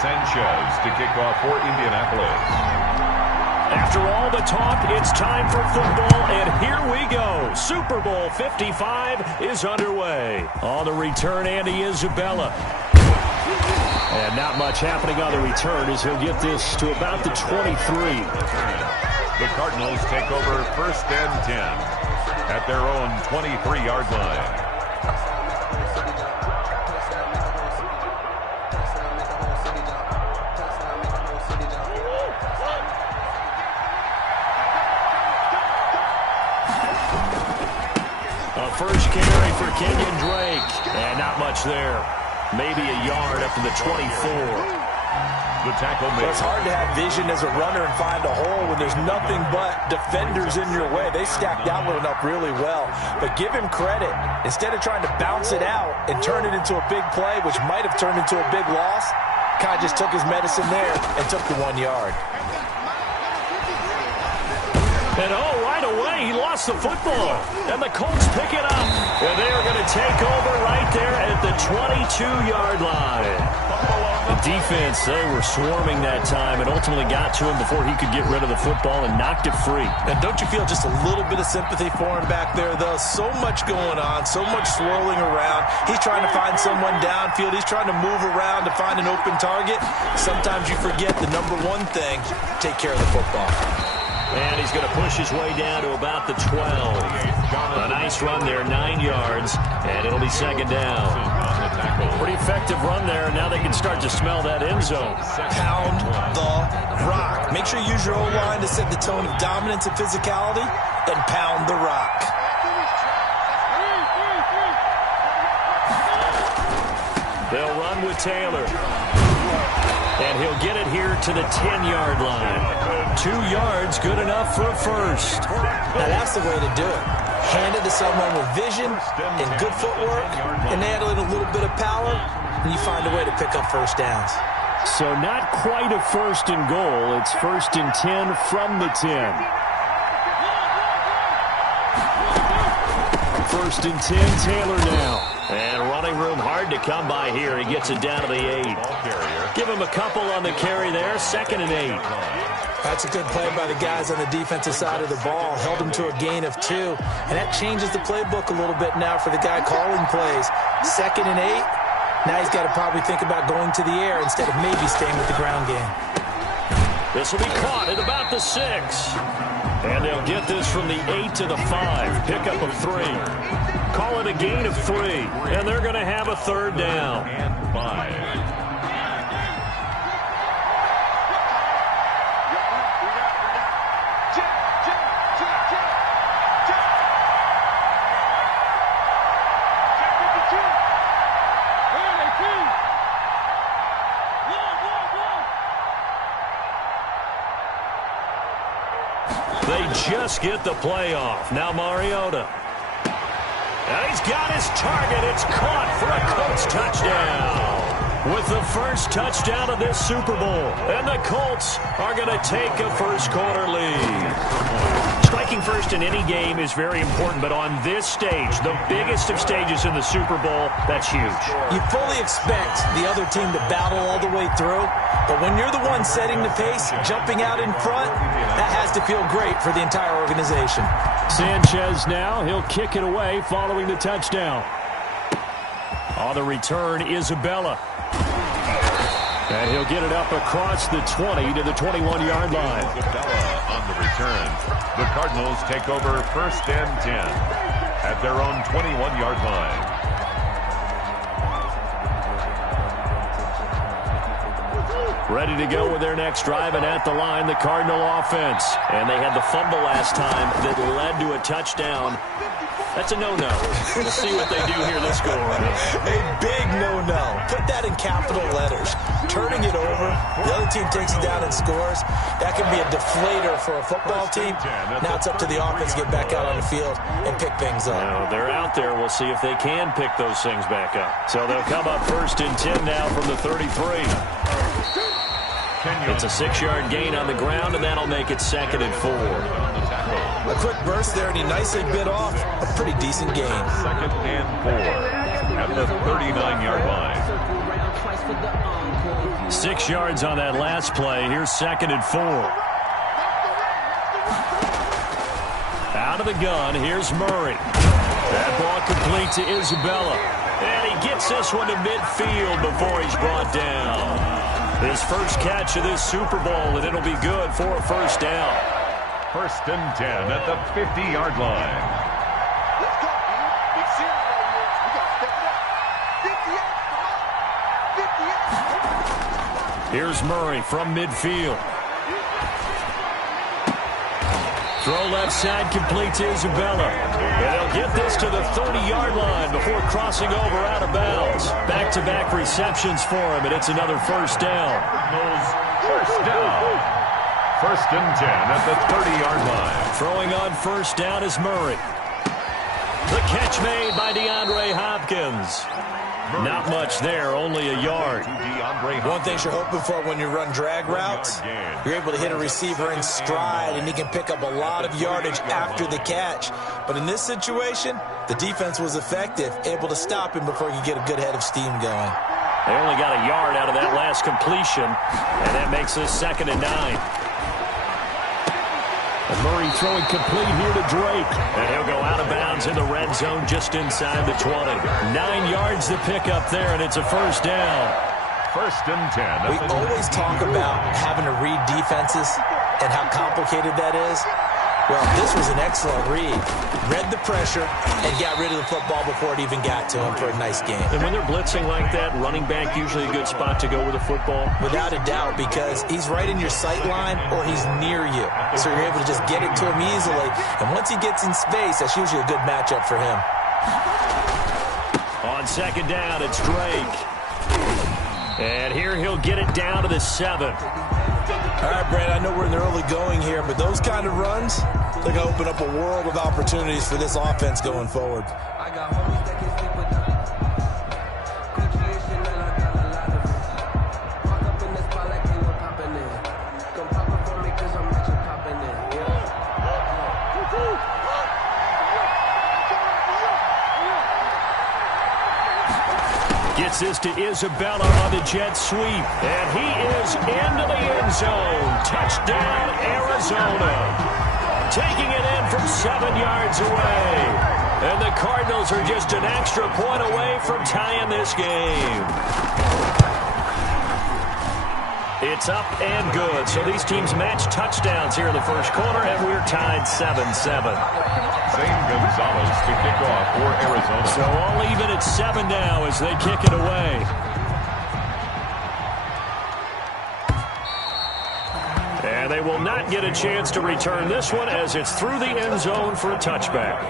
Sanchez to kick off for Indianapolis. After all the talk, it's time for football, and here we go. Super Bowl 55 is underway. On the return, Andy Isabella. And not much happening on the return as he'll get this to about the 23. The Cardinals take over 1st and 10 at their own 23-yard line. First carry for Kenyon Drake. And not much there. Maybe a yard up to the 24. The tackle made. It's hard to have vision as a runner and find a hole when there's nothing but defenders in your way. They stacked that one up really well. But give him credit. Instead of trying to bounce it out and turn it into a big play, which might have turned into a big loss, kind of just took his medicine there and took the 1 yard. And right away, he lost the football. And the Colts pick it up. And they are going to take over right there at the 22-yard line. The defense, they were swarming that time and ultimately got to him before he could get rid of the football and knocked it free. And don't you feel just a little bit of sympathy for him back there, though? So much going on, so much swirling around. He's trying to find someone downfield. He's trying to move around to find an open target. Sometimes you forget the number one thing, take care of the football. And he's going to push his way down to about the 12. A nice run there, 9 yards, and it'll be 2nd down. Pretty effective run there. Now they can start to smell that end zone. Pound the rock. Make sure you use your O-line to set the tone of dominance and physicality, and pound the rock. They'll run with Taylor. And he'll get it here to the 10-yard line. 2 yards, good enough for a first. Now that's the way to do it. Hand it to someone with vision and good footwork, and add in a little bit of power, and you find a way to pick up first downs. So not quite a 1st and goal. It's 1st and 10 from the 10. 1st and 10, Taylor now. And running room hard to come by here. He gets it down to the 8. Give him a couple on the carry there. 2nd and 8. That's a good play by the guys on the defensive side of the ball. Held him to a gain of 2. And that changes the playbook a little bit now for the guy calling plays. 2nd and 8. Now he's got to probably think about going to the air instead of maybe staying with the ground game. This will be caught at about the 6. And they'll get this from the 8 to the 5. Pickup of 3. Call it a gain of 3. And they're going to have a 3rd down. And 5. They just get the playoff. Now Mariota. And he's got his target. It's caught for a Colts touchdown. With the first touchdown of this Super Bowl. And the Colts are going to take a first-quarter lead. Striking first in any game is very important, but on this stage, the biggest of stages in the Super Bowl, that's huge. You fully expect the other team to battle all the way through, but when you're the one setting the pace, jumping out in front, that has to feel great for the entire organization. Sanchez now, he'll kick it away following the touchdown. On the return, Isabella. And he'll get it up across the 20 to the 21-yard line. Isabella on the return. The Cardinals take over 1st and 10 at their own 21-yard line. Ready to go with their next drive, and at the line, the Cardinal offense. And they had the fumble last time that led to a touchdown. That's a no-no. We'll see what they do here this go-around. A big no-no. Put that in capital letters. Turning it over, the other team takes it down and scores. That can be a deflator for a football team. Now it's up to the offense to get back out on the field and pick things up. Now, they're out there. We'll see if they can pick those things back up. So they'll come up 1st and 10 now from the 33. It's a 6-yard gain on the ground, and that'll make it 2nd and 4. A quick burst there, and he nicely bit off a pretty decent gain. 2nd and 4 at the 39-yard line. 6 yards on that last play. Here's 2nd and 4. Out of the gun, here's Murray. That ball complete to Isabella. And he gets this one to midfield before he's brought down. His first catch of this Super Bowl, and it'll be good for a first down. 1st and 10 at the 50-yard line. Let's go, man. Big series right here. We got to step it up. 58, come on. 58. Here's Murray from midfield. Throw left side complete to Isabella. And they'll get this to the 30-yard line before crossing over out of bounds. Back-to-back receptions for him, and it's another first down. First down. 1st and 10 at the 30-yard line. Throwing on first down is Murray. The catch made by DeAndre Hopkins. Not much there, only a yard. One thing you're hoping for when you run drag routes, you're able to hit a receiver in stride, and he can pick up a lot of yardage after the catch. But in this situation, the defense was effective, able to stop him before he could get a good head of steam going. They only got a yard out of that last completion, and that makes this 2nd and 9. And Murray throwing complete here to Drake. And he'll go out of bounds in the red zone just inside the 20. 9 yards to pick up there, and it's a first down. 1st and 10. We always talk about having to read defenses and how complicated that is. Well, this was an excellent read. Read the pressure and got rid of the football before it even got to him for a nice game. And when they're blitzing like that, running back usually a good spot to go with the football? Without a doubt, because he's right in your sight line or he's near you. So you're able to just get it to him easily. And once he gets in space, that's usually a good matchup for him. On 2nd down, it's Drake. And here he'll get it down to the 7. All right, Brad, I know we're in the early going here, but those kind of runs, they're going to open up a world of opportunities for this offense going forward. I got homies that can sleep with them. Gucci and Chanel, I got a lot of them. Walk up in the spot like they were popping in. Come pop up for me cause I'm actually popping in. Gets this to Isabella on the jet sweep. And he is into the end zone. Touchdown, Arizona. Taking it in from 7 yards away. And the Cardinals are just an extra point away from tying this game. It's up and good. So these teams match touchdowns here in the first quarter, and we're tied 7-7. Zane Gonzalez to kick off for Arizona. So all even at 7 now as they kick it away. And they will not get a chance to return this one as it's through the end zone for a touchback.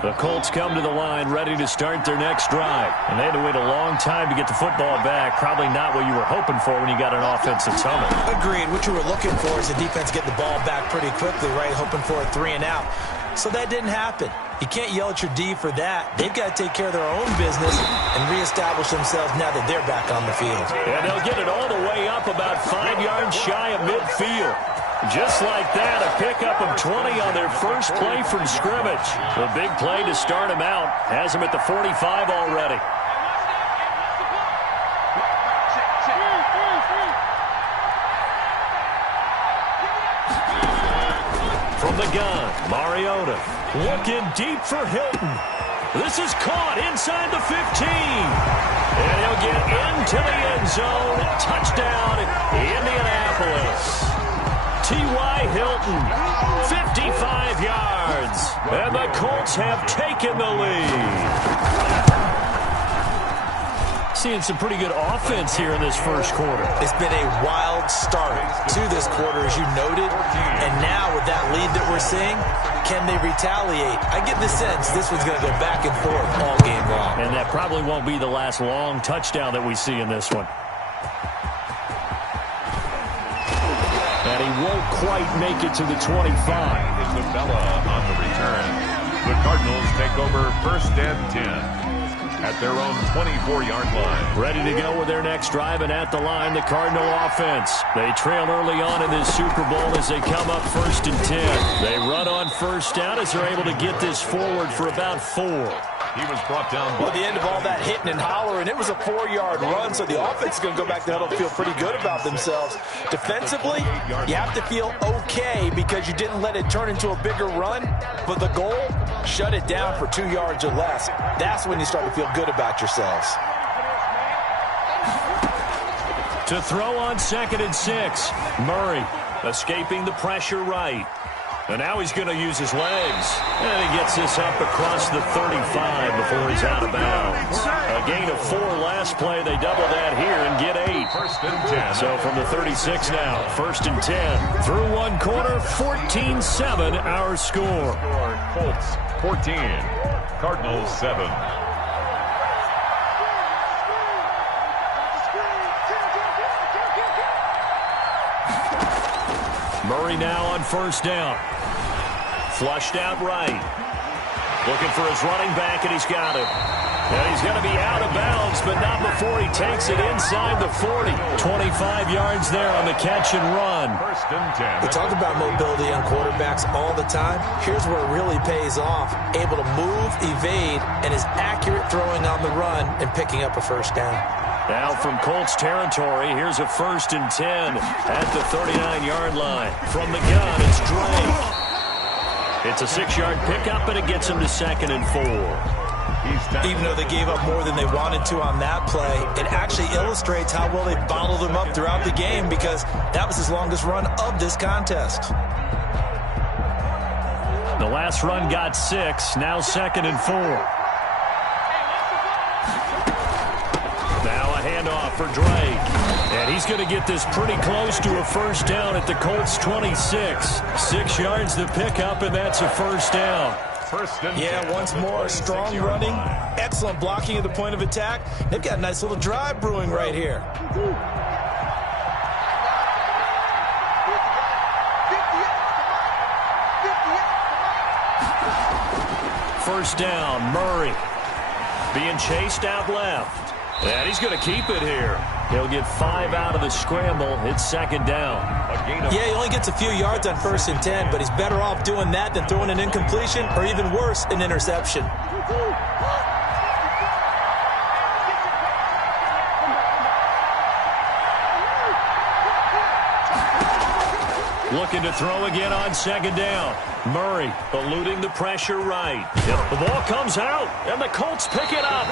The Colts come to the line ready to start their next drive. And they had to wait a long time to get the football back. Probably not what you were hoping for when you got an offense that's humming. Agreed. What you were looking for is the defense get the ball back pretty quickly, right? Hoping for a 3 and out. So that didn't happen. You can't yell at your D for that. They've got to take care of their own business and reestablish themselves now that they're back on the field. And they'll get it all the way up about 5 yards shy of midfield. Just like that, a pickup of 20 on their first play from scrimmage. A big play to start him out. Has him at the 45 already. From the gun, Mariota looking deep for Hilton. This is caught inside the 15. And he'll get into the end zone. Touchdown, Indianapolis. T.Y. Hilton, 55 yards. And the Colts have taken the lead. Seeing some pretty good offense here in this first quarter. It's been a wild start to this quarter, as you noted. And now with that lead that we're seeing, can they retaliate? I get the sense this one's going to go back and forth all game long. And that probably won't be the last long touchdown that we see in this one. And he won't quite make it to the 25. Isabella on the return. The Cardinals take over 1st and 10. at their own 24-yard line. Ready to go with their next drive, and at the line, the Cardinal offense. They trail early on in this Super Bowl as they come up 1st and 10. They run on 1st down as they're able to get this forward for about 4. He was brought down. Well, at the end of all that hitting and hollering, it was a 4-yard run, so the offense is going to go back to huddle and feel pretty good about themselves. Defensively, you have to feel okay because you didn't let it turn into a bigger run, but the goal, shut it down for 2 yards or less. That's when you start to feel good about yourselves. To throw on 2nd and 6. Murray escaping the pressure right. And now he's going to use his legs. And he gets this up across the 35 before he's out of bounds. A gain of 4 last play. They double that here and get 8. 1st and 10. So from the 36 now, 1st and 10. Through one corner, 14-7 our score. Colts 14, Cardinals 7. Murray now on 1st down. Flushed out right. Looking for his running back, and he's got it. And he's going to be out of bounds, but not before he takes it inside the 40. 25 yards there on the catch and run. 1st and 10. We talk about mobility on quarterbacks all the time. Here's where it really pays off. Able to move, evade, and is accurate throwing on the run and picking up a 1st down. Now from Colts territory, here's a 1st and 10 at the 39-yard line. From the gun, it's Drake. It's a 6-yard pickup, and it gets him to 2nd and 4. Even though they gave up more than they wanted to on that play, it actually illustrates how well they bottled them up throughout the game because that was his longest run of this contest. The last run got 6, now 2nd and 4. Now a handoff for Drake. And he's going to get this pretty close to a 1st down at the Colts 26. 6 yards to pick up, and that's a 1st down. 1st and 10. Yeah, once more, strong running, excellent blocking at the point of attack. They've got a nice little drive brewing right here. First down, Murray being chased out left. And he's going to keep it here. He'll get 5 out of the scramble. It's 2nd down. Yeah, he only gets a few yards on 1st and 10, but he's better off doing that than throwing an incompletion or even worse, an interception. Looking to throw again on 2nd down. Murray eluding the pressure right. The ball comes out, and the Colts pick it up.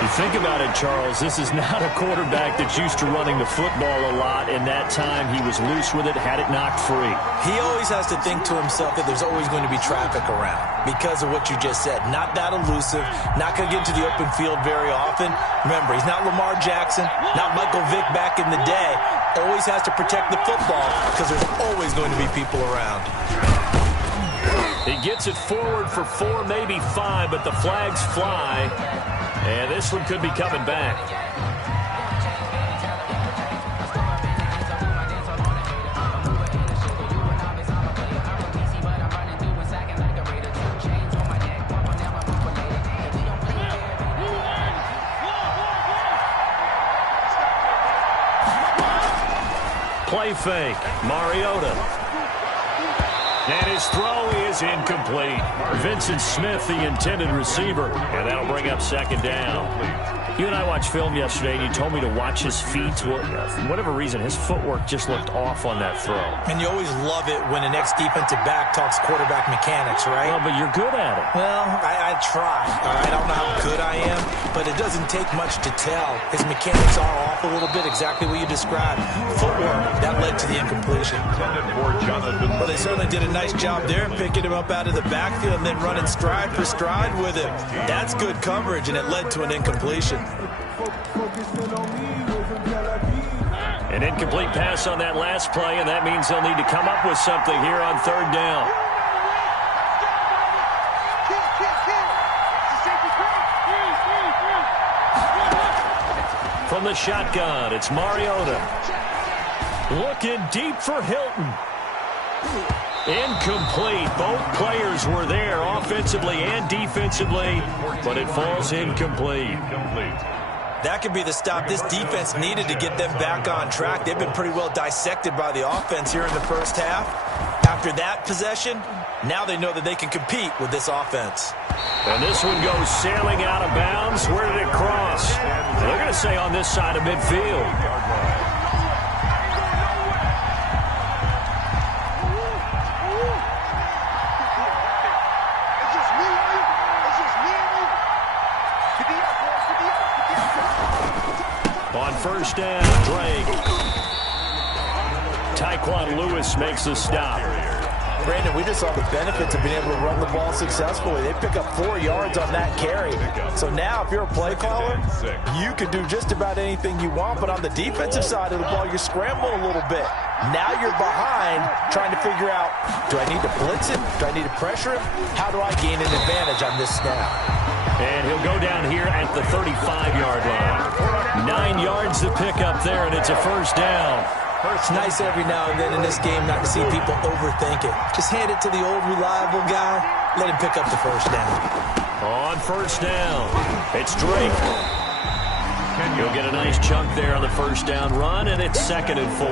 You think about it, Charles, this is not a quarterback that's used to running the football a lot. In that time, he was loose with it, had it knocked free. He always has to think to himself that there's always going to be traffic around because of what you just said. Not that elusive, not going to get into the open field very often. Remember, he's not Lamar Jackson, not Michael Vick back in the day. Always has to protect the football because there's always going to be people around. He gets it forward for 4, maybe 5, but the flags fly. And this one could be coming back. Play fake, Mariota. And his throw is incomplete. Vincent Smith, the intended receiver. And that'll bring up 2nd down. You and I watched film yesterday, and you told me to watch his feet. Well, for whatever reason, his footwork just looked off on that throw. And you always love it when an ex-defensive back talks quarterback mechanics, right? Well, but you're good at it. Well, I try. All right, I don't know how good I am, but it doesn't take much to tell. His mechanics are off a little bit, exactly what you described. Footwork, that led to the incompletion. Well, they certainly did a nice job there, picking him up out of the backfield and then running stride for stride with him. That's good coverage, and it led to an incompletion. An incomplete pass on that last play, and that means they'll need to come up with something here on 3rd down. From the shotgun, it's Mariota. Looking deep for Hilton. Incomplete. Both players were there offensively and defensively, but it falls incomplete. That could be the stop this defense needed to get them back on track. They've been pretty well dissected by the offense here in the first half. After that possession, now they know that they can compete with this offense. And this one goes sailing out of bounds. Where did it cross? They're going to say on this side of midfield. On first down, Drake. Tyquan Lewis makes the stop. Brandon, we just saw the benefits of being able to run the ball successfully. They pick up 4 yards on that carry. So now, if you're a play caller, you can do just about anything you want. But on the defensive side of the ball, you're scrambling a little bit. Now you're behind, trying to figure out, do I need to blitz him? Do I need to pressure him? How do I gain an advantage on this snap? And he'll go down here at the 35-yard line. 9 yards to pick up there, and it's a first down. It's nice every now and then in this game not to see people overthink it. Just hand it to the old reliable guy. Let him pick up the first down. On first down, it's Drake. He'll get a nice chunk there on the first down run, and it's 2nd and 4.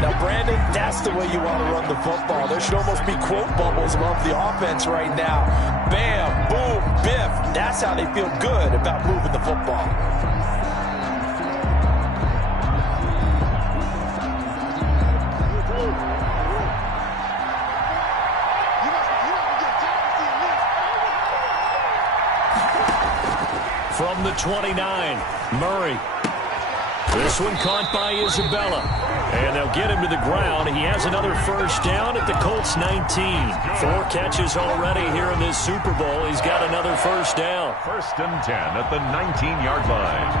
Now, Brandon, that's the way you want to run the football. There should almost be quote bubbles above the offense right now. Bam, boom, biff. That's how they feel good about moving the football. From the 29, Murray. This one caught by Isabella. And they'll get him to the ground. He has another first down at the Colts 19. 4 catches already here in this Super Bowl. He's got another first down. 1st and 10 at the 19-yard line.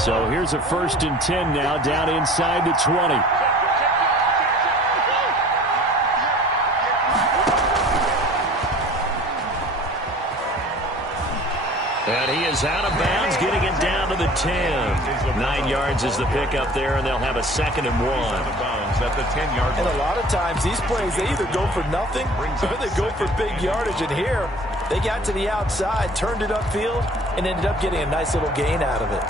So here's a 1st and 10 now down inside the 20. And he is out of bounds, getting it down to the 10. 9 yards is the pickup there, and they'll have a 2nd and 1. At the 10-yard line. And a lot of times, these plays, they either go for nothing or they go for big yardage. And here, they got to the outside, turned it upfield, and ended up getting a nice little gain out of it.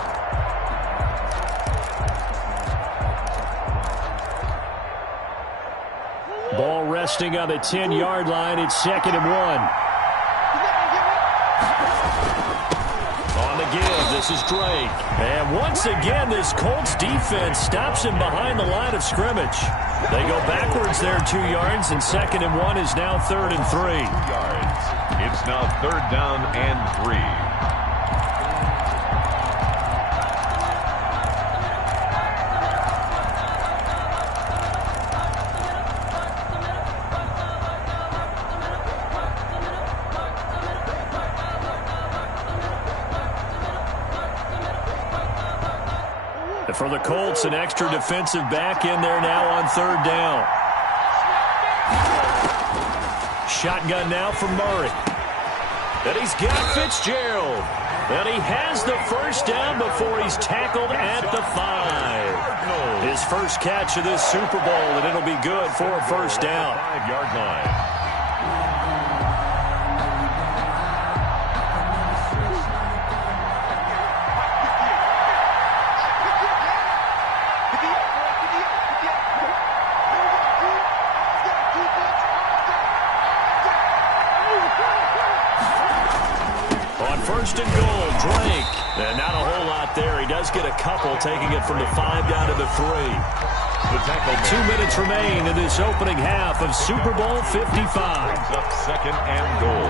Ball resting on the 10-yard line. It's 2nd and 1. This is Drake. And once again, this Colts defense stops him behind the line of scrimmage. They go backwards there 2 yards, and 2nd and 1 is now 3rd and 3. 2 yards. It's now 3rd down and 3. For the Colts, an extra defensive back in there now on 3rd down. Shotgun now from Murray. And he's got Fitzgerald. And he has the first down before he's tackled at the 5. His first catch of this Super Bowl, and it'll be good for a first down. 5-yard line. First and goal, Drake. And not a whole lot there. He does get a couple, taking it from the 5 down to the 3. The tackle. 2 minutes remain in this opening half of Super Bowl 55. Brings up 2nd and goal.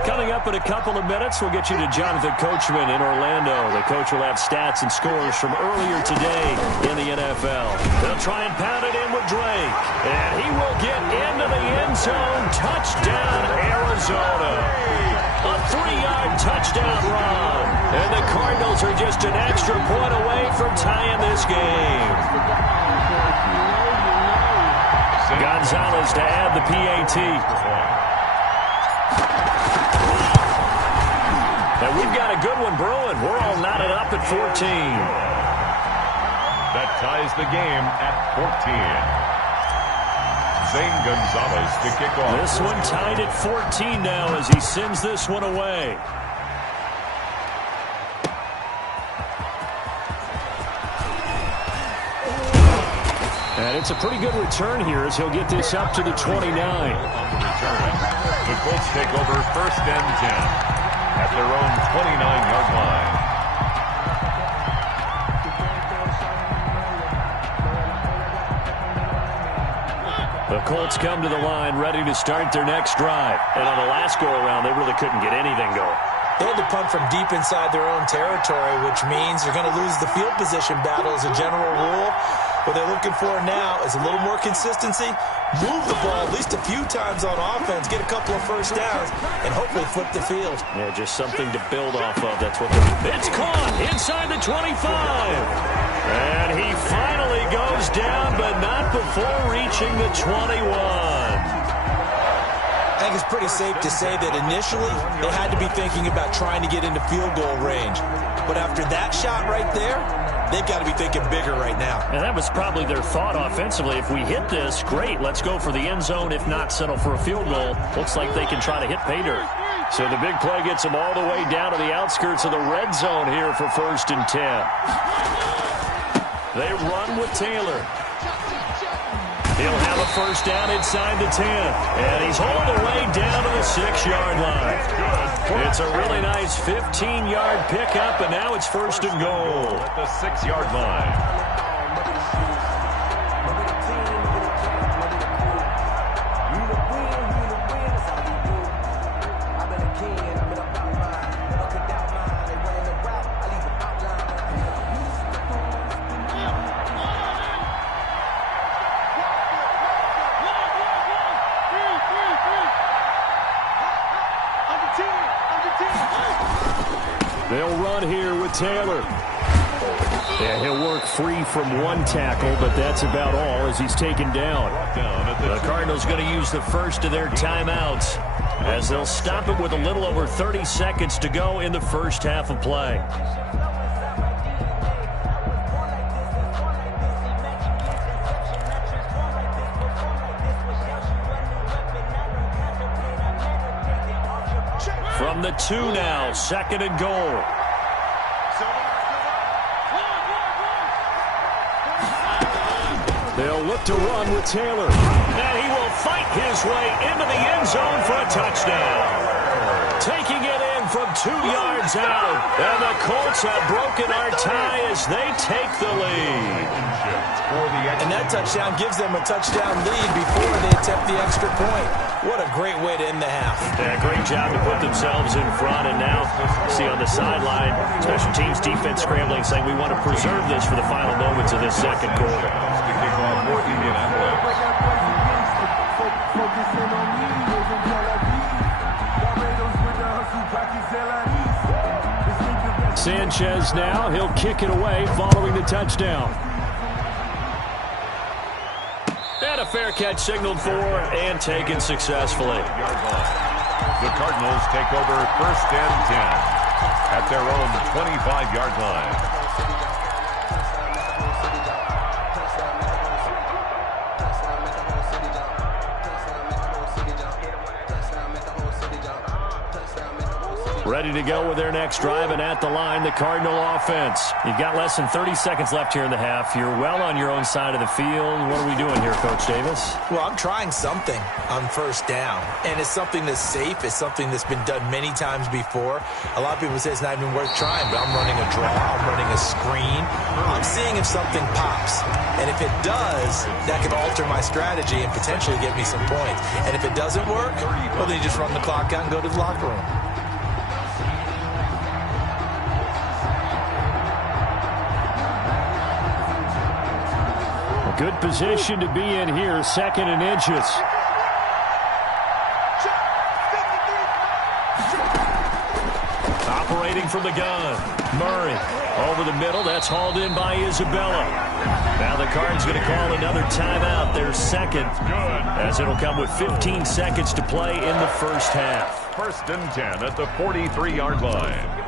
Coming up in a couple of minutes, we'll get you to Jonathan Coachman in Orlando. The coach will have stats and scores from earlier today in the NFL. They'll try and pound it in with Drake. And he will get into the end zone. Touchdown, Arizona. A 3-yard touchdown run. And the Cardinals are just an extra point away from tying this game. Gonzalez to add the PAT. And we've got a good one brewing. We're all knotted up at 14. That ties the game at 14. Zane Gonzalez to kick off. This one tied at 14 now as he sends this one away. And it's a pretty good return here as he'll get this up to the 29. On the return, the Colts take over 1st and 10 at their own 29-yard line. The Colts come to the line ready to start their next drive. And on the last go-around, they really couldn't get anything going. They had to punt from deep inside their own territory, which means they're going to lose the field position battle as a general rule. What they're looking for now is a little more consistency, move the ball at least a few times on offense, get a couple of first downs, and hopefully flip the field. Yeah, just something to build off of. That's what they're doing. It's caught inside the 25. And he finally goes down, but not before reaching the 21. I think it's pretty safe to say that initially they had to be thinking about trying to get into field goal range. But after that shot right there, they've got to be thinking bigger right now. And that was probably their thought offensively. If we hit this, great, let's go for the end zone. If not, settle for a field goal. Looks like they can try to hit pay dirt. So the big play gets them all the way down to the outskirts of the red zone here for 1st and 10. They run with Taylor. He'll have a first down inside the 10. And he's hauled away down to the 6-yard line. It's a really nice 15-yard pickup, and now it's 1st and goal. At the 6-yard line. They'll run here with Taylor. Yeah, he'll work free from one tackle, but that's about all as he's taken down. The Cardinals going to use the first of their timeouts as they'll stop it with a little over 30 seconds to go in the first half of play. From the 2 now, 2nd and goal. They'll look to run with Taylor. And he will fight his way into the end zone for a touchdown. Taking it in from 2 yards out. And the Colts have broken our tie as they take the lead. And that touchdown gives them a touchdown lead before they attempt the extra point. What a great way to end the half. Yeah, great job to put themselves in front. And now, see on the sideline, special teams defense scrambling, saying we want to preserve this for the final moments of this second quarter. Sanchez now, he'll kick it away following the touchdown. And a fair catch signaled for and taken successfully. The Cardinals take over 1st and 10 at their own 25-yard line. Ready to go with their next drive, and at the line, the Cardinal offense. You've got less than 30 seconds left here in the half. You're well on your own side of the field. What are we doing here, Coach Davis? Well, I'm trying something on 1st down, and it's something that's safe. It's something that's been done many times before. A lot of people say it's not even worth trying, but I'm running a draw. I'm running a screen. I'm seeing if something pops, and if it does, that could alter my strategy and potentially get me some points. And if it doesn't work, well, then you just run the clock out and go to the locker room. Good position to be in here, 2nd and inches. waiting from the gun. Murray over the middle. That's hauled in by Isabella. Now the Card's going to call another timeout, their second, as it'll come with 15 seconds to play in the first half. 1st and 10 at the 43-yard line.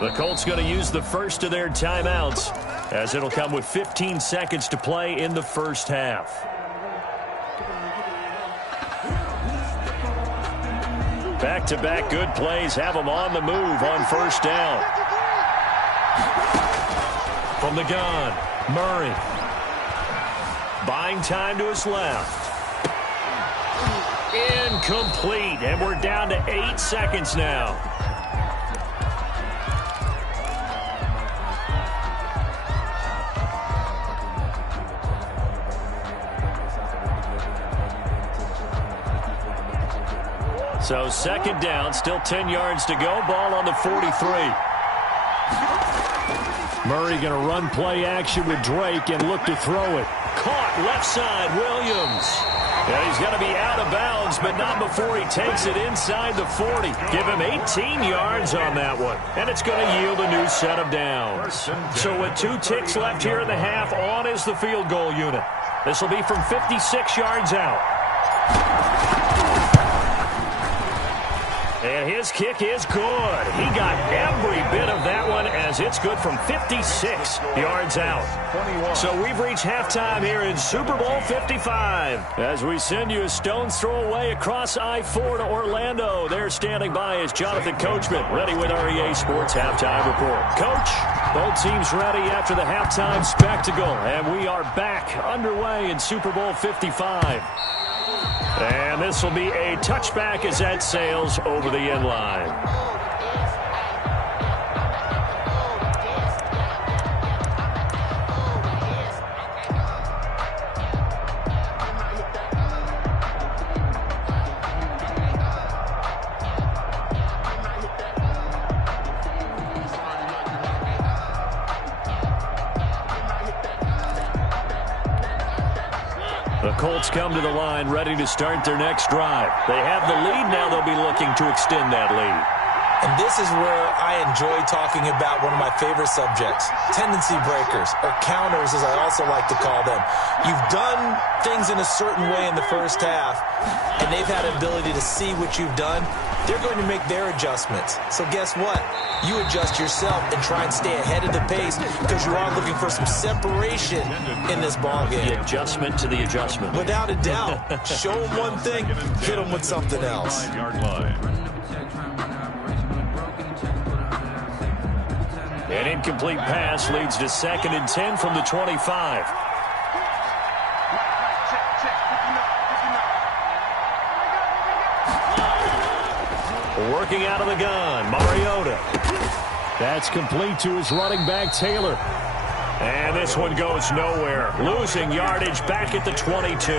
The Colts going to use the first of their timeouts, as it'll come with 15 seconds to play in the first half. Back-to-back good plays have them on the move on first down. From the gun, Murray. Buying time to his left. Incomplete, and we're down to 8 seconds now. So 2nd down, still 10 yards to go. Ball on the 43. Murray going to run play action with Drake and look to throw it. Caught left side, Williams. And he's going to be out of bounds, but not before he takes it inside the 40. Give him 18 yards on that one. And it's going to yield a new set of downs. So with 2 ticks left here in the half, on is the field goal unit. This will be from 56 yards out. And his kick is good. He got every bit of that one, as it's good from 56 yards out. So we've reached halftime here in Super Bowl 55. As we send you a stone's throw away across I-4 to Orlando. There standing by is Jonathan Coachman, ready with our EA Sports Halftime Report. Coach, both teams ready after the halftime spectacle. And we are back underway in Super Bowl 55. And this will be a touchback as that sails over the end line. The Colts come to the line ready to start their next drive. They have the lead now. They'll be looking to extend that lead. And this is where I enjoy talking about one of my favorite subjects, tendency breakers, or counters as I also like to call them. You've done things in a certain way in the first half, and they've had an ability to see what you've done. They're going to make their adjustments. So guess what? You adjust yourself and try and stay ahead of the pace, because you are looking for some separation in this ballgame. The adjustment to the adjustment. Without a doubt. Show them one thing, hit them with something else. An incomplete pass leads to 2nd and 10 from the 25. Working out of the gun, Mariota. That's complete to his running back, Taylor. And this one goes nowhere. Losing yardage back at the 22.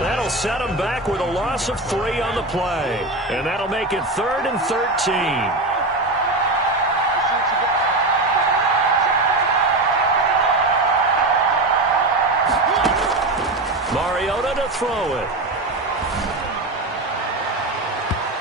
That'll set him back with a loss of 3 on the play. And that'll make it 3rd and 13. Mariota to throw it.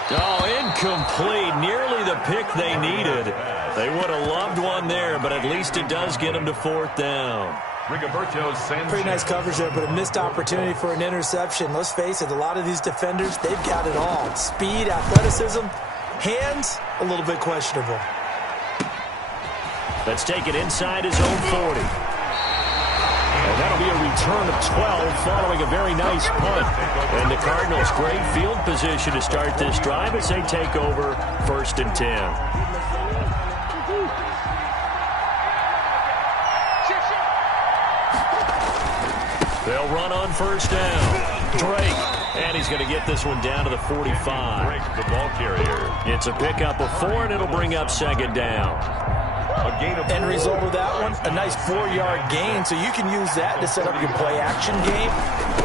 Oh, incomplete. Nearly the pick they needed. They would have loved one there, but at least it does get them to 4th down. Pretty nice coverage there, but a missed opportunity for an interception. Let's face it, a lot of these defenders, they've got it all. Speed, athleticism, hands, a little bit questionable. Let's take it inside his own 40. And that'll be a return of 12 following a very nice punt. And the Cardinals, great field position to start this drive as they take over 1st and 10. They'll run on 1st down. Drake. And he's going to get this one down to the 45. Drake, the ball carrier. It's a pickup of 4, and it'll bring up 2nd down. End result of that one, a nice 4-yard gain, so you can use that to set up your play-action game.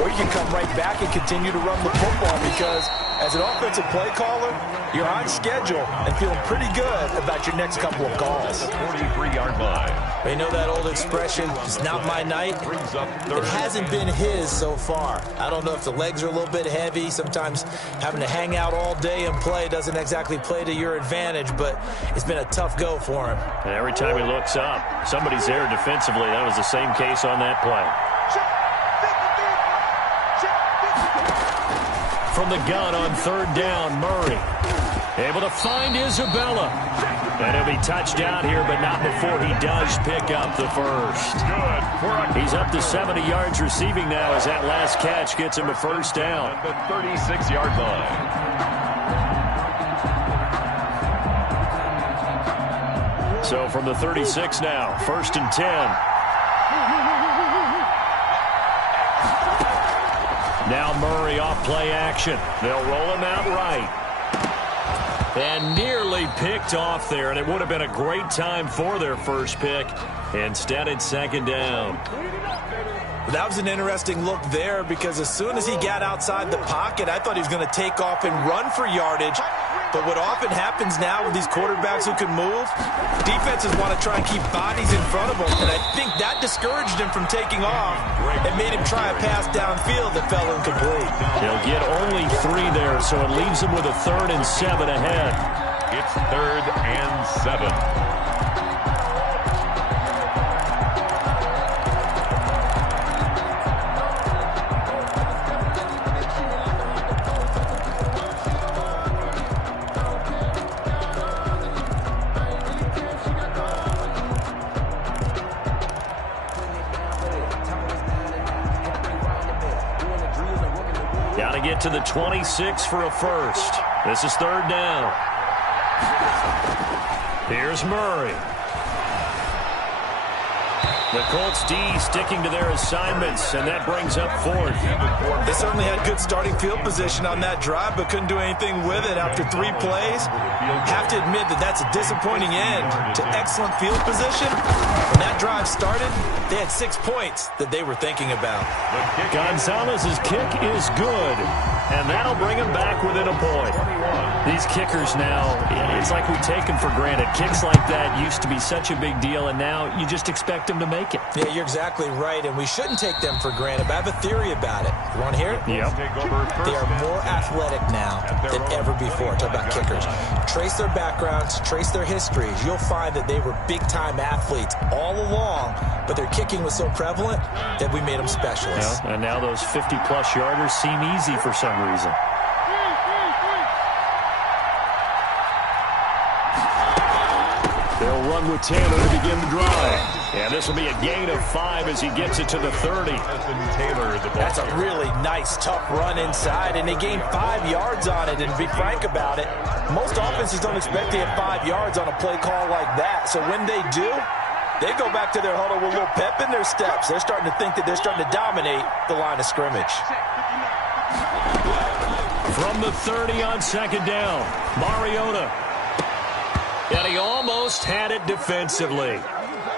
or you can come right back and continue to run the football because as an offensive play caller, you're on schedule and feeling pretty good about your next couple of calls. 43-yard line. You know that old expression, it's not my night? It hasn't been his so far. I don't know if the legs are a little bit heavy. Sometimes having to hang out all day and play doesn't exactly play to your advantage, but it's been a tough go for him. And every time he looks up, somebody's there defensively. That was the same case on that play. From the gun on third down, Murray. Able to find Isabella. And he'll be touchdown here, but not before he does pick up the first. He's up to 70 yards receiving now as that last catch gets him a first down. At the 36-yard line. So from the 36 now, 1st and 10. Now Murray off play action. They'll roll him out right. And nearly picked off there, and it would have been a great time for their first pick. Instead, it's 2nd down. That was an interesting look there because as soon as he got outside the pocket, I thought he was going to take off and run for yardage. But what often happens now with these quarterbacks who can move, defenses want to try and keep bodies in front of them. And I think that discouraged him from taking off and made him try a pass downfield that fell incomplete. He'll get only 3 there, so it leaves him with a 3rd and 7 ahead. It's 3rd and 7. Got to get to the 26 for a first. This is 3rd down. Here's Murray. The Colts D sticking to their assignments, and that brings up 4th. They certainly had good starting field position on that drive, but couldn't do anything with it after 3 plays. Have to admit that that's a disappointing end to excellent field position. When that drive started, they had 6 points that they were thinking about. Gonzalez's kick is good, and that'll bring him back within a point. These kickers now, it's like we take them for granted. Kicks like that used to be such a big deal, and now you just expect them to make it. Yeah, you're exactly right, and we shouldn't take them for granted, but I have a theory about it. You want to hear it? Yep. They are more athletic now than ever before. Talk about kickers. Trace their backgrounds, trace their histories. You'll find that they were big-time athletes all along, but their kicking was so prevalent that we made them specialists. Yeah, and now those 50-plus yarders seem easy for some reason. They'll run with Taylor to begin the drive. And this will be a gain of 5 as he gets it to the 30. That's a really nice, tough run inside, and they gained 5 yards on it. And to be frank about it, most offenses don't expect to get 5 yards on a play call like that. So when they do, they go back to their huddle with a little pep in their steps. They're starting to think that they're starting to dominate the line of scrimmage. From the 30 on 2nd down, Mariota. And he almost had it defensively.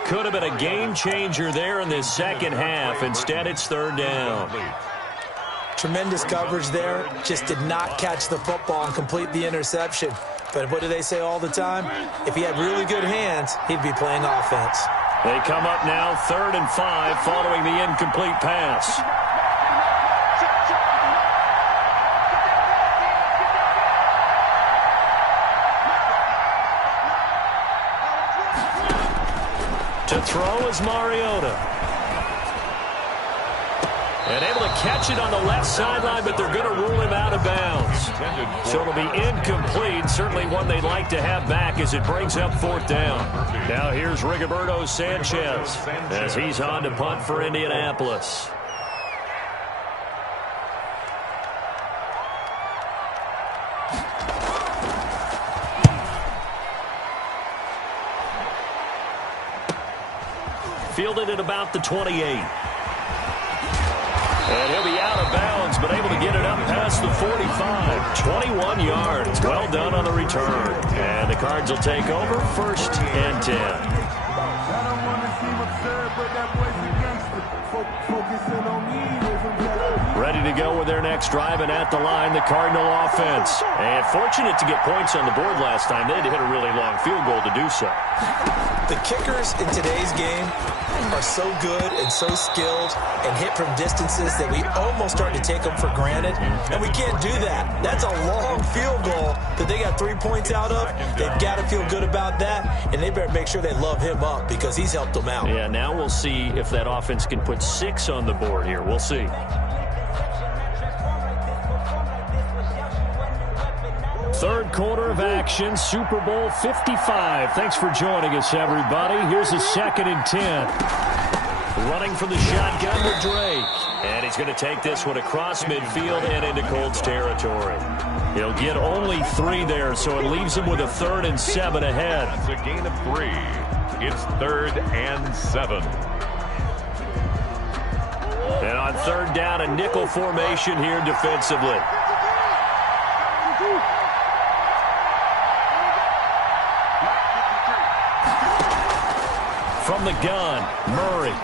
Could have been a game changer there in this second half. Instead, it's 3rd down. Tremendous coverage there. Just did not catch the football and complete the interception. But what do they say all the time? If he had really good hands, he'd be playing offense. They come up now 3rd and 5 following the incomplete pass. To throw is Mariota. And able to catch it on the left sideline, but they're going to rule him out of bounds. So it'll be incomplete. Certainly one they'd like to have back as it brings up 4th down. Now here's Rigoberto Sanchez as he's on to punt for Indianapolis. Fielded at about the 28. And he'll be out of bounds, but able to get it up past the 45. 21 yards. Well done on the return. And the Cards will take over 1st and 10. I don't want to seem absurd, but that boy's a gangster. Focusing on me, from Tel Aviv. Ready to go with their next drive, and at the line, the Cardinal offense. And fortunate to get points on the board last time. They had to hit a really long field goal to do so. The kickers in today's game are so good and so skilled and hit from distances that we almost start to take them for granted, and we can't do that. That's a long field goal that they got 3 points out of. They've got to feel good about that, and they better make sure they love him up because he's helped them out. Yeah, now we'll see if that offense can put 6 on the board here. We'll see. Third quarter of action, Super Bowl 55. Thanks for joining us, everybody. Here's a 2nd and 10. Running for the shotgun with Drake. And he's going to take this one across midfield and into Colts territory. He'll get only 3 there, so it leaves him with a 3rd and 7 ahead. That's a gain of 3. It's 3rd and 7. And on 3rd down, a nickel formation here defensively. From the gun, Murray.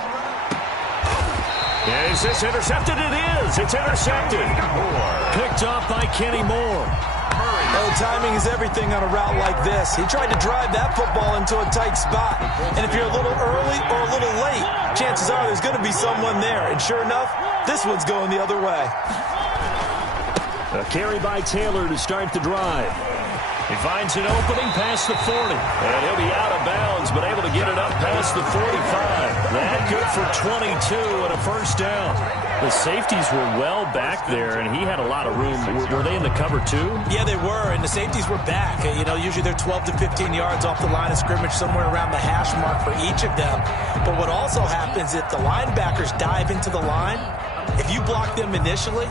Is this intercepted? It is. It's intercepted. Picked off by Kenny Moore. Oh, timing is everything on a route like this. He tried to drive that football into a tight spot. And if you're a little early or a little late, chances are there's going to be someone there. And sure enough, this one's going the other way. A carry by Taylor to start the drive. He finds an opening past the 40. And he'll be out of bounds, but able to get it up past the 45. That good for 22 and a 1st down. The safeties were well back there, and he had a lot of room. Were they in the cover too? Yeah, they were, and the safeties were back. You know, usually they're 12 to 15 yards off the line of scrimmage, somewhere around the hash mark for each of them. But what also happens if the linebackers dive into the line, if you block them initially,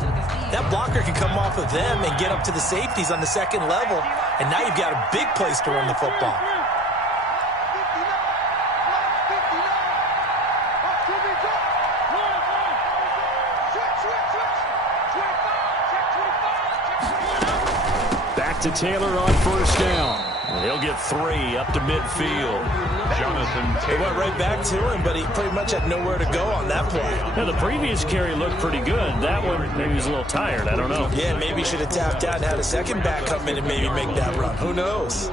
that blocker can come off of them and get up to the safeties on the 2nd level, and now you've got a big place to run the football. Back to Taylor on 1st down. And he'll get 3 up to midfield. Jonathan Taylor. They went right back to him, but he pretty much had nowhere to go on that play. Yeah, the previous carry looked pretty good. That one, maybe he was a little tired. I don't know. Yeah, maybe he should have tapped out and had a second back come in and maybe make that run. Who knows?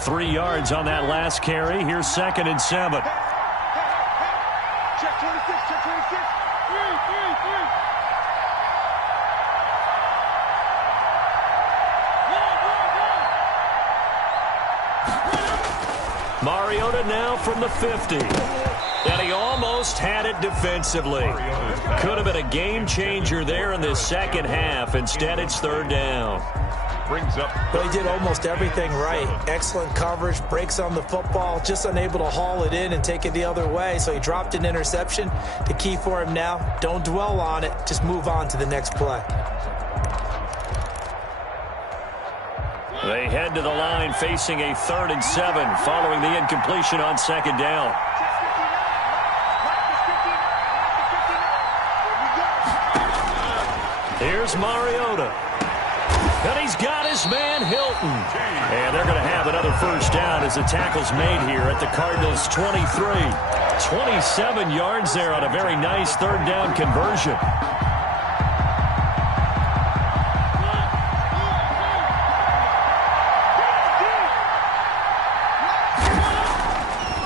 3 yards on that last carry. Here's 2nd and 7. Check 26, check 26. 3. Mariota now from the 50. And he almost had it defensively. Could have been a game changer there in this 2nd half. Instead, it's 3rd down. Brings up. Well, he did almost everything right. Excellent coverage, breaks on the football, just unable to haul it in and take it the other way. So he dropped an interception. The key for him now, don't dwell on it. Just move on to the next play. They head to the line facing a 3rd and 7 following the incompletion on 2nd down. Here's Mariota. And he's got his man Hilton. And they're going to have another 1st down as the tackle's made here at the Cardinals' 23. 27 yards there on a very nice 3rd down conversion.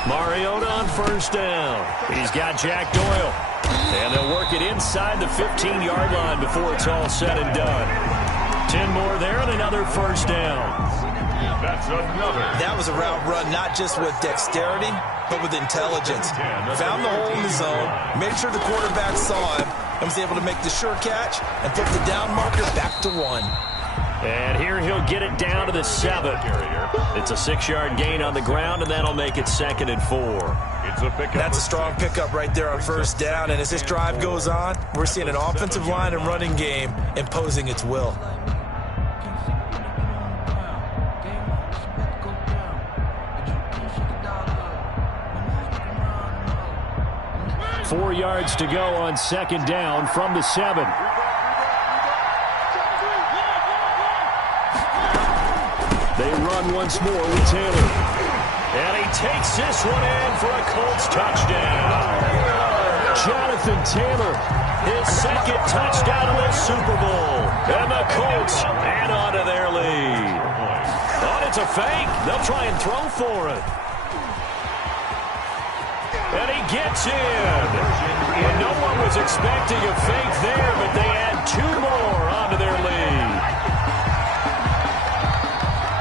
Mariota on 1st down. He's got Jack Doyle. And they'll work it inside the 15-yard line before it's all said and done. 10 more there and another 1st down. That's another. That was a route run not just with dexterity, but with intelligence. Found the hole in the zone, made sure the quarterback saw him, and was able to make the sure catch and put the down marker back to 1. And here he'll get it down to the 7. It's a 6-yard gain on the ground, and that'll make it 2nd and 4. It's a pickup. That's a strong pickup right there on 1st down. And as this drive goes on, we're seeing an offensive line and running game imposing its will. Four yards to go on 2nd down from the 7. They run once more with Taylor. And he takes this one in for a Colts touchdown. Jonathan Taylor, his second touchdown of the Super Bowl. And the Colts add on to their lead. Oh, it's a fake. They'll try and throw for it. And he gets in. And no one was expecting a fake there, but they add 2 more onto their lead.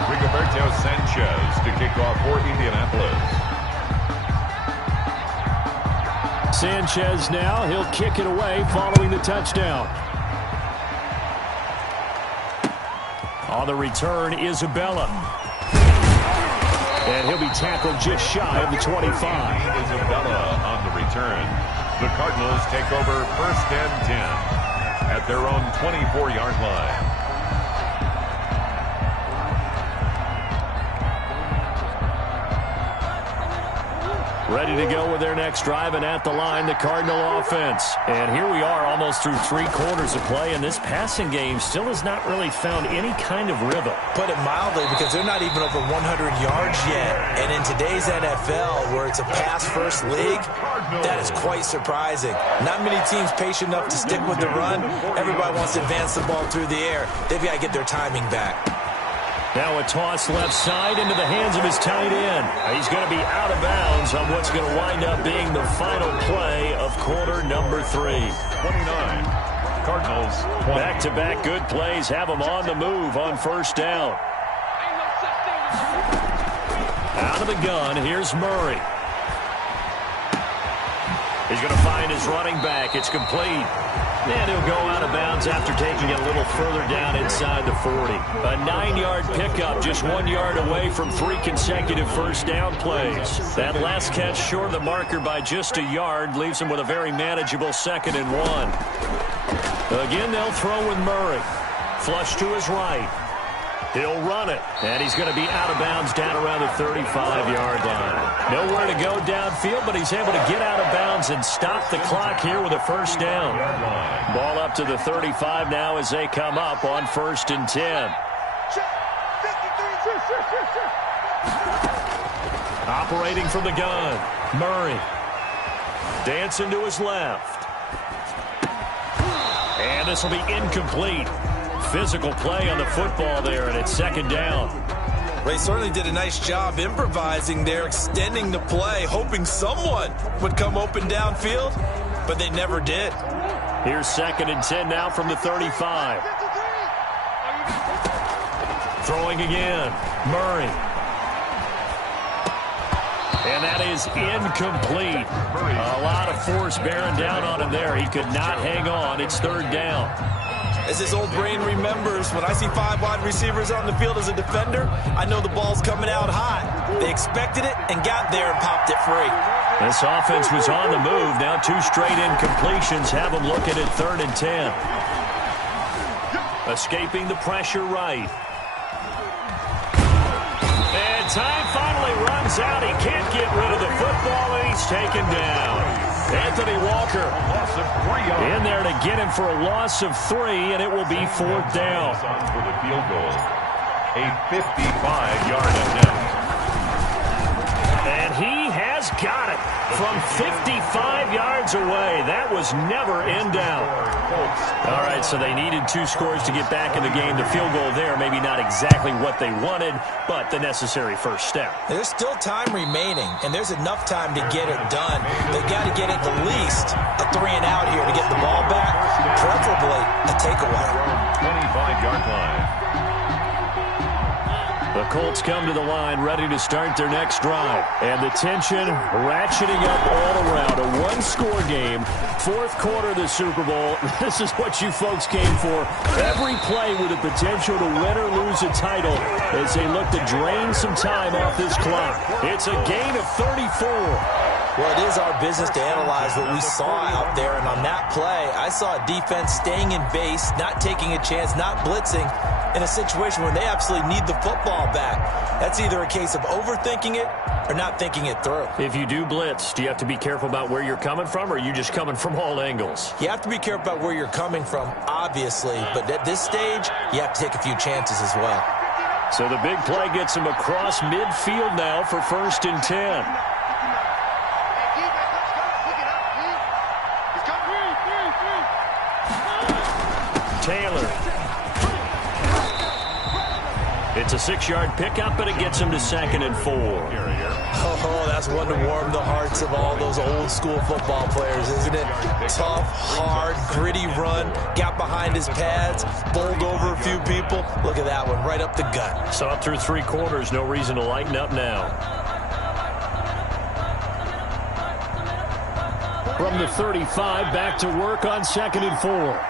Rigoberto Sanchez to kick off for Indianapolis. Sanchez now, he'll kick it away following the touchdown. On the return, Isabella. And he'll be tackled just shy of the 25. Isabella on the return. The Cardinals take over 1st and 10 at their own 24-yard line. Ready to go with their next drive, and at the line, the Cardinal offense. And here we are almost through 3 quarters of play, and this passing game still has not really found any kind of rhythm. Put it mildly, because they're not even over 100 yards yet. And in today's NFL, where it's a pass-first league, that is quite surprising. Not many teams patient enough to stick with the run. Everybody wants to advance the ball through the air. They've got to get their timing back. Now a toss left side into the hands of his tight end. He's going to be out of bounds on what's going to wind up being the final play of quarter number 3. 29. Cardinals 20. Back-to-back good plays have them on the move on 1st down. Out of the gun, here's Murray. He's going to find his running back. It's complete. And he'll go out of bounds after taking it a little further down inside the 40. A 9-yard pickup, just 1 yard away from 3 consecutive 1st down plays. That last catch short of the marker by just a yard leaves him with a very manageable 2nd and 1. Again, they'll throw with Murray. Flush to his right. He'll run it, and he's going to be out of bounds down around the 35-yard line. Nowhere to go downfield, but he's able to get out of bounds and stop the clock here with a 1st down. Ball up to the 35 now as they come up on 1st and 10. Operating from the gun, Murray. Dancing to his left. And this will be incomplete. Physical play on the football there, and it's 2nd down. They certainly did a nice job improvising there, extending the play, hoping someone would come open downfield, but they never did. Here's 2nd and 10 now from the 35. Throwing again, Murray. And that is incomplete. A lot of force bearing down on him there. He could not hang on. It's 3rd down. As his old brain remembers, when I see 5 wide receivers on the field as a defender, I know the ball's coming out hot. They expected it and got there and popped it free. This offense was on the move. Now 2 straight incompletions have them looking at 3rd and 10. Escaping the pressure right. And time finally runs out. He can't get rid of the football, and he's taken down. Anthony Walker in there to get him for a loss of 3, and it will be 4th down. For the field goal, a 55-yard attempt. And he has got it from 55 yards away. That was never in doubt. All right, so they needed 2 scores to get back in the game. The field goal there, maybe not exactly what they wanted, but the necessary 1st step. There's still time remaining, and there's enough time to get it done. They've got to get at the least a 3 and out here to get the ball back, preferably a takeaway. 25-yard line. The Colts come to the line ready to start their next drive. And the tension ratcheting up all around. A 1-score game. 4th quarter of the Super Bowl. This is what you folks came for. Every play with the potential to win or lose a title as they look to drain some time off this clock. It's a gain of 34. Well, it is our business to analyze what we saw out there. And on that play, I saw a defense staying in base, not taking a chance, not blitzing, in a situation where they absolutely need the football back. That's either a case of overthinking it or not thinking it through. If you do blitz, do you have to be careful about where you're coming from, or are you just coming from all angles? You have to be careful about where you're coming from, obviously, but at this stage, you have to take a few chances as well. So the big play gets him across midfield now for 1st and 10. Taylor. It's a 6-yard pickup, but it gets him to 2nd and 4. Oh, that's one to warm the hearts of all those old-school football players, isn't it? Tough, hard, gritty run, got behind his pads, bowled over a few people. Look at that one, right up the gut. So up through 3 quarters, no reason to lighten up now. From the 35, back to work on 2nd and 4.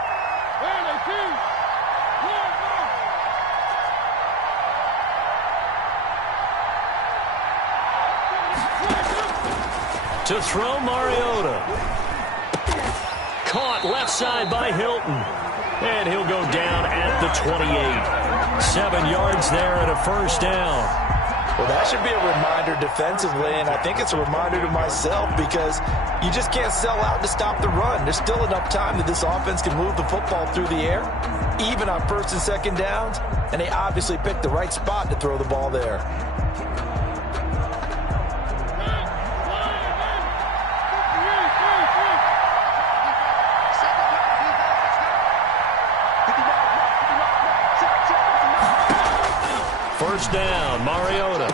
To throw, Mariota. Caught left side by Hilton. And he'll go down at the 28. 7 yards there and a first down. Well, that should be a reminder defensively, and I think it's a reminder to myself because you just can't sell out to stop the run. There's still enough time that this offense can move the football through the air, even on 1st and 2nd downs, and they obviously picked the right spot to throw the ball there. First down, Mariota.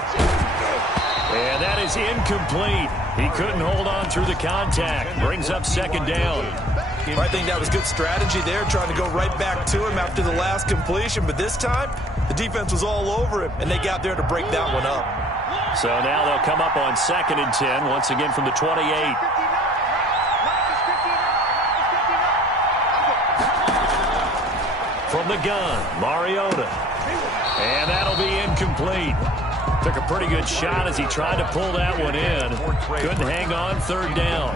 And that is incomplete. He couldn't hold on through the contact. Brings up 2nd down. I think that was good strategy there, trying to go right back to him after the last completion. But this time, the defense was all over him, and they got there to break that one up. So now they'll come up on 2nd and 10, once again from the 28. From the gun, Mariota. And that'll be incomplete. Took a pretty good shot as he tried to pull that one in. Couldn't hang on, 3rd down.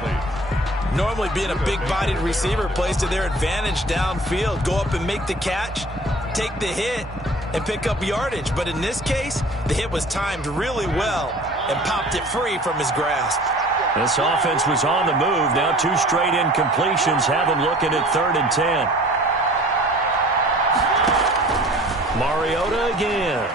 Normally being a big-bodied receiver plays to their advantage downfield. Go up and make the catch, take the hit, and pick up yardage. But in this case, the hit was timed really well and popped it free from his grasp. This offense was on the move. Now 2 straight incompletions have them looking at 3rd and 10. Mariota again.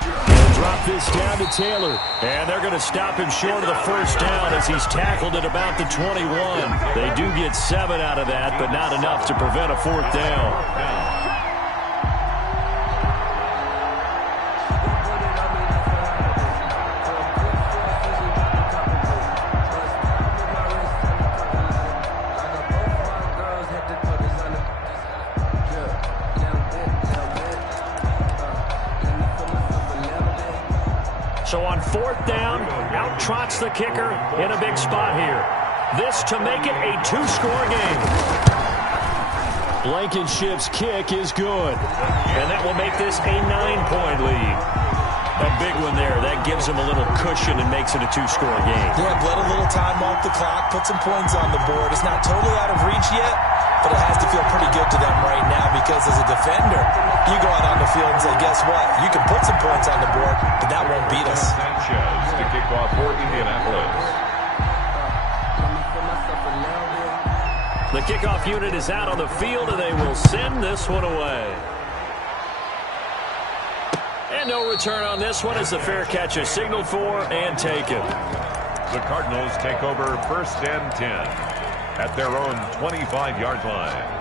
They'll drop this down to Taylor. And they're going to stop him short of the first down as he's tackled at about the 21. They do get 7 out of that, but not enough to prevent a 4th down. So on 4th down, out trots the kicker in a big spot here. This to make it a 2-score game. Blankenship's kick is good. And that will make this a 9-point lead. A big one there. That gives them a little cushion and makes it a 2-score game. Yeah, bled a little time off the clock, put some points on the board. It's not totally out of reach yet, but it has to feel pretty good to them right now because as a defender, you go out on the field and say, guess what? You can put some points on the board, but that won't beat us. Sanchez to kick off for Indianapolis. The kickoff unit is out on the field, and they will send this one away. And no return on this one as the fair catch is signaled for and taken. The Cardinals take over 1st and 10 at their own 25-yard line.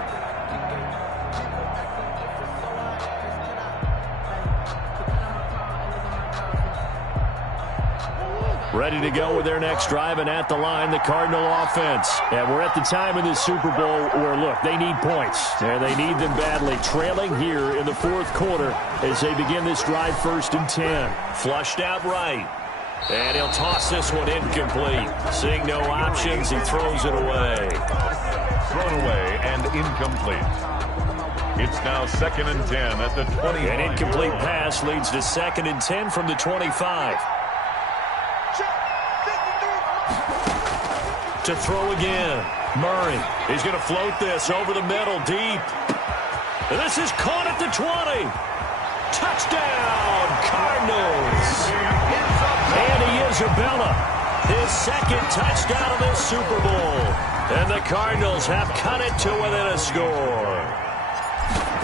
Ready to go with their next drive, and at the line, the Cardinal offense. And we're at the time in this Super Bowl where, look, they need points. And they need them badly. Trailing here in the 4th quarter as they begin this drive 1st and 10. Flushed out right. And he'll toss this one incomplete. Seeing no options, he throws it away. Thrown away and incomplete. It's now 2nd and 10 at the 20. An incomplete pass leads to 2nd and 10 from the 25. To throw again. Murray. He's going to float this over the middle deep. And this is caught at the 20. Touchdown, Cardinals. Andy Isabella, his 2nd touchdown of this Super Bowl. And the Cardinals have cut it to within a score.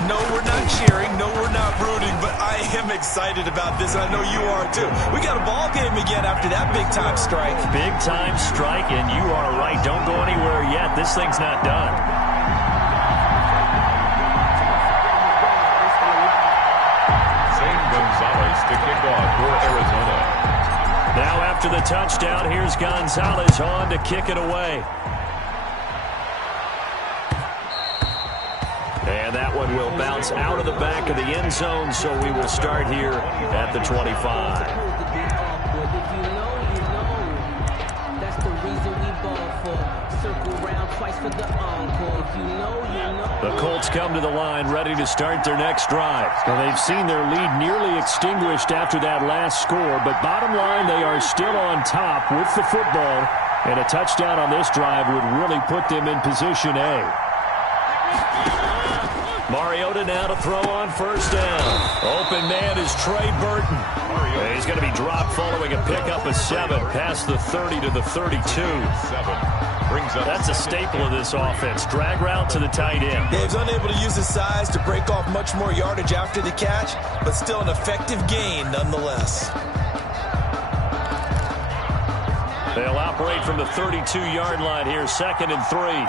No, we're not cheering. No, we're not rooting. But I am excited about this. I know you are, too. We got a ball game again after that big-time strike. Big-time strike, and you are right. Don't go anywhere yet. This thing's not done. Gonzalez to kick off for Arizona. Now after the touchdown, here's Gonzalez on to kick it away. And that one will bounce out of the back of the end zone, so we will start here at the 25. The Colts come to the line ready to start their next drive. Now, they've seen their lead nearly extinguished after that last score, but bottom line, they are still on top with the football, and a touchdown on this drive would really put them in position A. Mariota now to throw on first down. Open man is Trey Burton. He's going to be dropped following a pickup of 7 past the 30 to the 32. That's a staple of this offense. Drag route to the tight end. Dave's unable to use his size to break off much more yardage after the catch, but still an effective gain nonetheless. They'll operate from the 32-yard line here, 2nd and 3.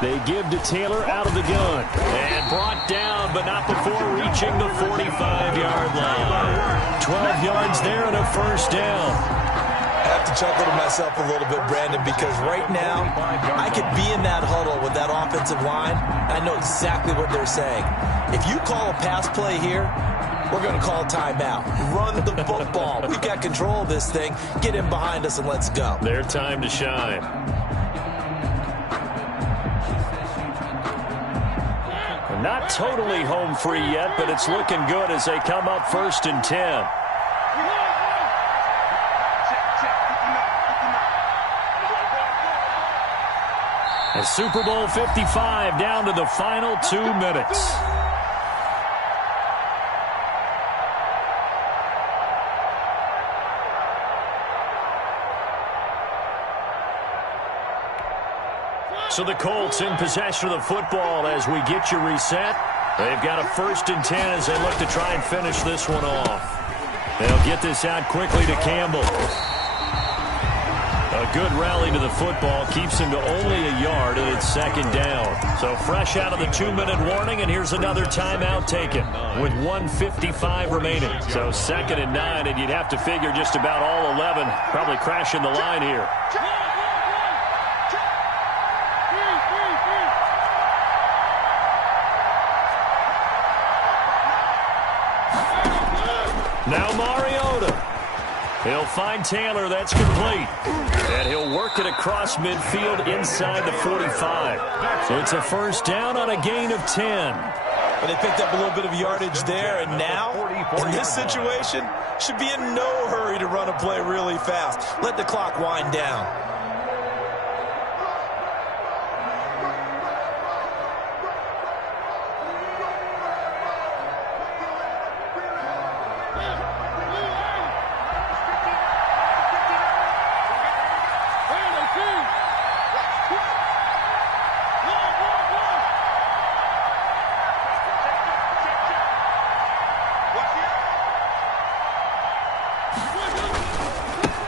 They give to Taylor out of the gun. And brought down, but not before reaching the 45-yard line. 12 yards there and a first down. I have to chuckle to myself a little bit, Brandon, because right now I could be in that huddle with that offensive line. I know exactly what they're saying. If you call a pass play here, we're going to call timeout. Run the football. We've got control of this thing. Get in behind us and let's go. Their time to shine. Not totally home free yet, but it's looking good as they come up 1st and 10. And Super Bowl 55 down to the final 2 minutes. So the Colts in possession of the football as we get you reset. They've got a 1st and 10 as they look to try and finish this one off. They'll get this out quickly to Campbell. A good rally to the football keeps him to only a yard, and it's 2nd down. So fresh out of the 2-minute warning, and here's another timeout taken with 1:55 remaining. So 2nd and 9, and you'd have to figure just about all 11 probably crashing the line here. Now Mariota. He'll find Taylor. That's complete. And he'll work it across midfield inside the 45. So it's a first down on a gain of 10. But they picked up a little bit of yardage there, and now, in this situation, should be in no hurry to run a play really fast. Let the clock wind down.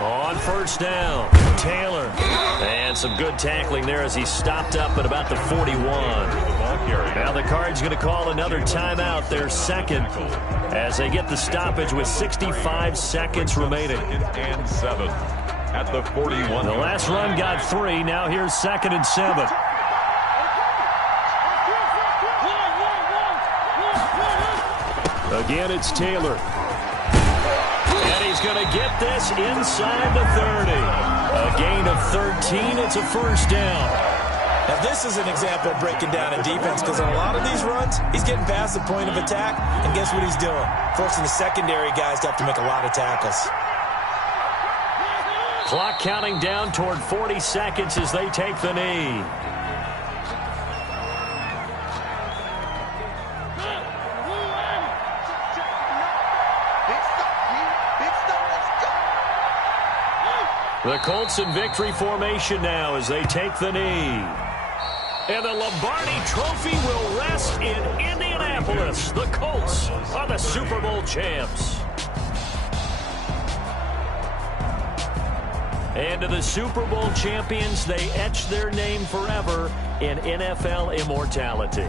On first down, Taylor. And some good tackling there as he stopped up at about the 41. Now the Cards going to call another timeout, their 2nd, as they get the stoppage with 65 seconds remaining. And 7 at the 41. The last run got 3. Now here's 2nd and 7. Again, it's Taylor. And he's going to get this inside the 30. A gain of 13. It's a first down. Now, this is an example of breaking down in defense, because on a lot of these runs, he's getting past the point of attack, and guess what he's doing? Forcing the secondary guys to have to make a lot of tackles. Clock counting down toward 40 seconds as they take the knee. The Colts in victory formation now as they take the knee. And the Lombardi Trophy will rest in Indianapolis. The Colts are the Super Bowl champs. And to the Super Bowl champions, they etch their name forever in NFL immortality.